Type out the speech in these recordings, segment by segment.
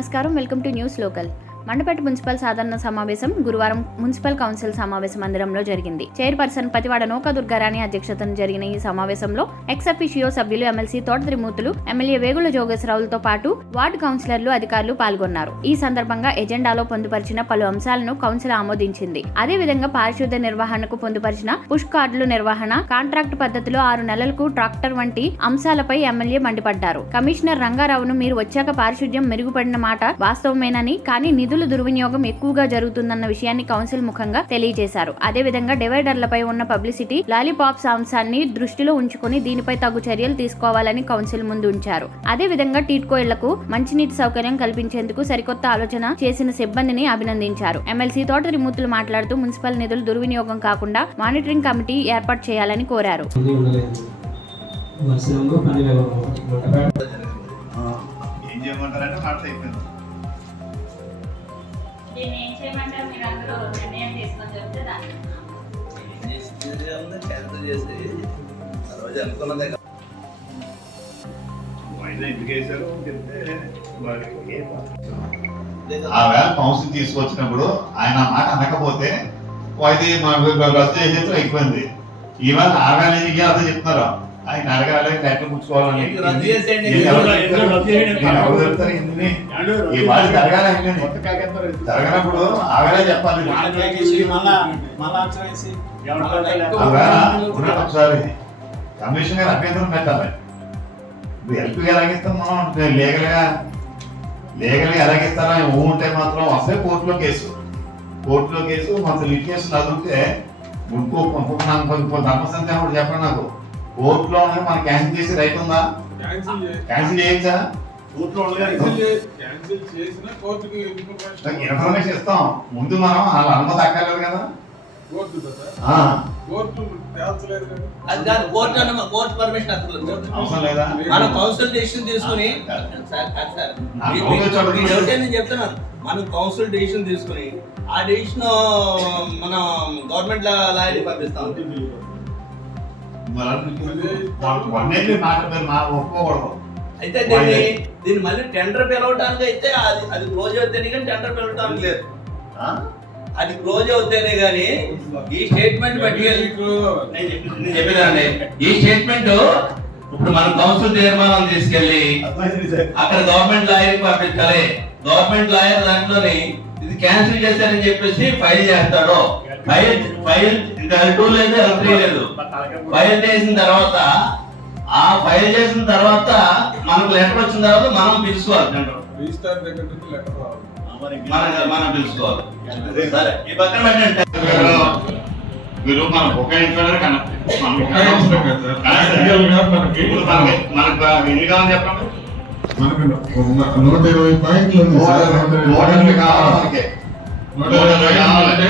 నమస్కారం. Welcome to news local. Mandapeta municipal సాధారణ సమావేశం గురువారం మున్సిపల్ కౌన్సిల్ సమావేశ మందిరంలో జరిగింది. చైర్పర్సన్ పతివాడ నౌక దుర్గారాణి అధ్యక్షతన జరిగిన ఈ సమావేశంలో ఎక్స్ఎఫిషియో సభ్యులు ఎమ్మెల్సీ తోట త్రిమూర్తులు ఎమ్మెల్యే వేగుల జోగేశ్వరరావులతో పాటు వార్డు కౌన్సిలర్లు అధికారులు పాల్గొన్నారు. ఈ సందర్భంగా ఎజెండాలో పొందుపరిచిన పలు అంశాలను కౌన్సిల్ ఆమోదించింది. అదేవిధంగా పారిశుద్ధ్య నిర్వహణకు పొందుపరిచిన పుష్ కార్డులు నిర్వహణ కాంట్రాక్ట్ పద్ధతిలో ఆరు నెలలకు ట్రాక్టర్ వంటి అంశాలపై ఎమ్మెల్యే మండిపడ్డారు. కమిషనర్ రంగారావును మీరు వచ్చాక పారిశుద్ధ్యం మెరుగుపడిన మాట వాస్తవమేనని కానీ నిధుల దుర్వినియోగం ఎక్కువగా జరుగుతుందన్న విషయాన్ని కౌన్సిల్ ముఖంగా తెలియజేశారు. అదేవిధంగా డివైడర్లపై ఉన్న పబ్లిసిటీ లాలీపాప్స్ అంశాన్ని దృష్టిలో ఉంచుకుని దీనిపై తగు చర్యలు తీసుకోవాలని కౌన్సిల్ ముందు ఉంచారు. అదేవిధంగా టీట్కో ఇళ్ళకు మంచినీటి సౌకర్యం కల్పించేందుకు సరికొత్త ఆలోచన చేసిన సిబ్బందిని అభినందించారు. ఎమ్మెల్సీ తోట త్రిమూర్తులు మాట్లాడుతూ మున్సిపల్ నిధులు దుర్వినియోగం కాకుండా మానిటరింగ్ కమిటీ ఏర్పాటు చేయాలని కోరారు. ఏం చేయమంటారంటే మాట అయిపోయింది. దీన్ని ఏం చేయమంటారు? మీరు అందరూ నిర్ణయం తీసుకొని చెప్తే దాన్ని. క్యాన్సిల్ చేసి ఆ రోజు అనుకున్నదే వేళ కౌన్సిల్ తీసుకొచ్చినప్పుడు ఆయన మాట అనకపోతే అది రద్దు చేసేది అయిపోయింది. ఈవేళ ఆ వేళ ఎందుకు అర్థం చెప్తున్నారు. ఆయన అడగాలి కూర్చోవాలని చెప్తారు ఎందుకని? ఈ మాట జరగాలి. జరగనప్పుడు ఆ వేళ చెప్పాలి. ఒకసారి కమిషన్ గారు అభ్యంతరం పెట్టాలి. ఇప్పుడు ఎల్పీ ఎలాగిస్తాం మనం? లీగల్గా లీగల్గా ఎలాగిస్తారా? ఊ ఉంటే మాత్రం వస్తే కోర్టులో కేసు. కోర్టులో కేసు మొత్తం లిటిగేషన్ అదిరితే ఇంకో ధర్మసంఖ్య కూడా చెప్పండి నాకు. కోర్టులో మనం క్యాన్సిల్ చేసి రైట్ ఉందా? క్యాన్సిల్ చేయొచ్చా ఇన్ఫర్మేషన్ ఇస్తాం. ముందు మనం వాళ్ళ అనుమతి అక్కర్లేదు కదా? కోర్టు కదా? ఆ, కోర్టు తేల్చలేదు కదా? అది కాదు కోర్టు అన్న కోర్టు పర్మిషన్ అసలు అవసరం లేదా? మనం కౌన్సిల్ డెసిషన్ తీసుకుని చెప్తున్నాను. మనం కౌన్సిల్ డెసిషన్ తీసుకుని ఆ డెసిషన్ మనం గవర్నమెంట్ లాయర్కి పంపిస్తాం అయితే దీన్ని దీన్ని మళ్ళీ టెండర్ పిలవడానికి అయితే అది అది క్లోజ్ అవుతేనే కానీ టెండర్ పిలవడానికి లేదు. ఆ? అది క్లోజ్ అవుతేనే కానీ ఈ స్టేట్మెంట్ పట్టుకెళ్ళి నేను చెప్పి- నేను చెప్పేదాన్ని ఈ స్టేట్మెంట్ ఇప్పుడు మనం కౌన్సిల్ తీర్మానం తీసుకెళ్ళి అక్కడ గవర్నమెంట్ లాయర్ పంపించాలి. గవర్నమెంట్ లాయర్ దాంట్లోని ఇది క్యాన్సిల్ చేశారని చెప్పేసి ఫైల్ చేస్తాడు ఫైల్ ఫైల్ టూ లేదు త్రీ లేదు ఫైల్ చేసిన తర్వాత ఆ ఫైల్ చేసిన తర్వాత మనకు లెటర్ వచ్చిన తర్వాత మనం పిలుచుకోవాలి. రిజిస్టార్ దగ్గర నుంచి లెటర్ రావాలి మనం మనం పిలుచుకోవాలి సరే ఈ పక్కన పెట్టండి మీరు మన ఒక ఇంట్లో కనెక్ట్ మనకి మనకు ఎన్ని కావాలని చెప్పండి మనకి నూట ఇరవై పాయింట్లు ఉంది సార్. నూట ఎనభై కావాలి నూట ఇరవై కావాలంటే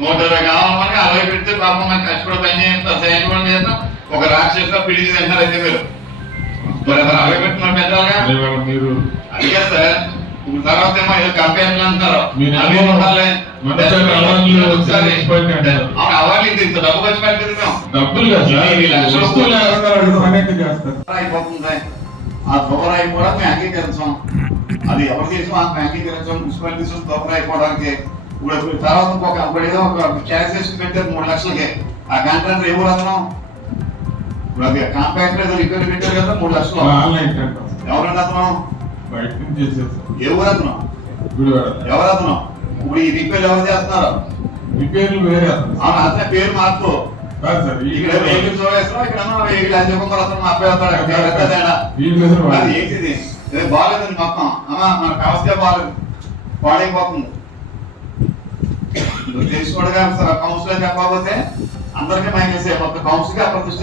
నూట ఇరవై కావాలి అరవై పెడితే పాపం మనకి కష్టపడి పని చేస్తాం చేయకుండా చేస్తాం. ఒక రాక్షసుగా పిలిచి తింటారు అయితే మీరు. మరి అసలు అరవై పెట్టి మనం పెట్టాలిగా ఇవాళ మీరు అందుకే సార్. తర్వాత ఏమో ఏదో కంపెనీలు అంటారు. మీరు అవి ఉండాలి. ఒకసారి అవార్డులు ఇంత డబ్బు ఖర్చు పెట్టింది మేము. డబ్బులు కదా అయిపోతుంది. ఆ దొంగరాయి కూడా మేము అంగీకరించాం. అది ఎవరు చేసాం మేము అంగీకరించాం. మున్సిపాలిటీస్ దొంగరాయి అయిపోవడానికి ఇప్పుడు ఇప్పుడు తర్వాత ఇంకొక ఇప్పుడు ఏదో ఒక ట్యాక్సేషన్ పెట్టారు మూడు లక్షలకి. ఆ కాంట్రాక్టర్ ఏ ఊరు అతను ఇప్పుడు అది కాంట్రాక్టర్ ఏదో రిపేర్ పెట్టారు కదా మూడు లక్షలు. ఎవరండి అతను ఊరు అతను ఎవరు అతను ఇప్పుడు ఈ రిపేర్ ఎవరు చేస్తున్నారు? రిపేర్లు వేరే అతను. అతనే పేరు మార్పు వీళ్ళు వాళ్ళు. బాగాలేదండి మొత్తం. అమ్మా మన వ్యవస్థ బాగాలేదు. పాడైపోతుంది. నువ్వు తెలుసుకోవడగా కౌన్సిలర్ చెప్పకపోతే అందరికీ మైనసే మొత్తం కౌన్సిల్గా ప్రతిష్ఠ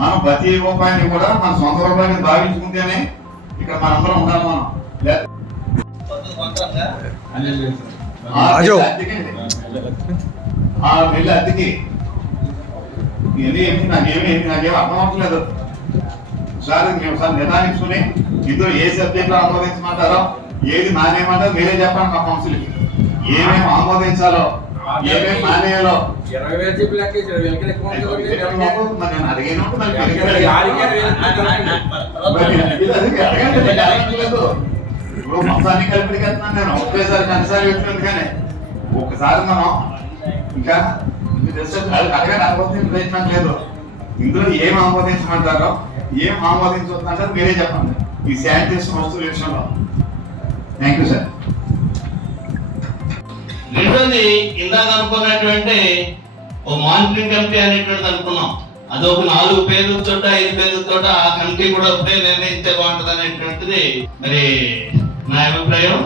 మనం ప్రతి రూపాయిని కూడా మన సొంత రూపాయిని భావించుకుంటేనే ఇక్కడ మనందరం ఉండాలి మనం. ఆ నెల అద్దెకి. ఇది ఏమి నాకేమి నాకేమి అర్థం అవ్వట్లేదు సార్ మేము సార్ నిదానించుకుని ఇద్దరు ఏ సబ్జెక్ట్లో ఆమోదించమంటారో ఏది మానేయమంటారో మీరే చెప్పండి మా కౌన్సిల్ ఏమేమి ఆమోదించాలో ఏమేమి మానేయాలో. ఇప్పుడు కలిపిడికెళ్తున్నాను నేను ఒకేసారి కనసారి ఒకసారి మనం ఇంకా మీకు తెలుసు అడగని ప్రయత్నం లేదు. ఇందులో ఏం ఆమోదించమంటారో ఏం ఆమోదించవద్దంటారో మీరే చెప్పండి. ఈ శానిటేషన్ వస్తువుల విషయంలో. థ్యాంక్ యూ సార్ రెండోది ఇందాక అనుకున్నటువంటి ఓ మానిటరింగ్ కమిటీ అనేటువంటిది అనుకున్నాం. అది ఒక నాలుగు చోట ఐదు పేర్లతో ఆ కమిటీ కూడా ఒకటే నిర్ణయిస్తే బాగుంటుంది అనేటువంటిది మరి నా అభిప్రాయం.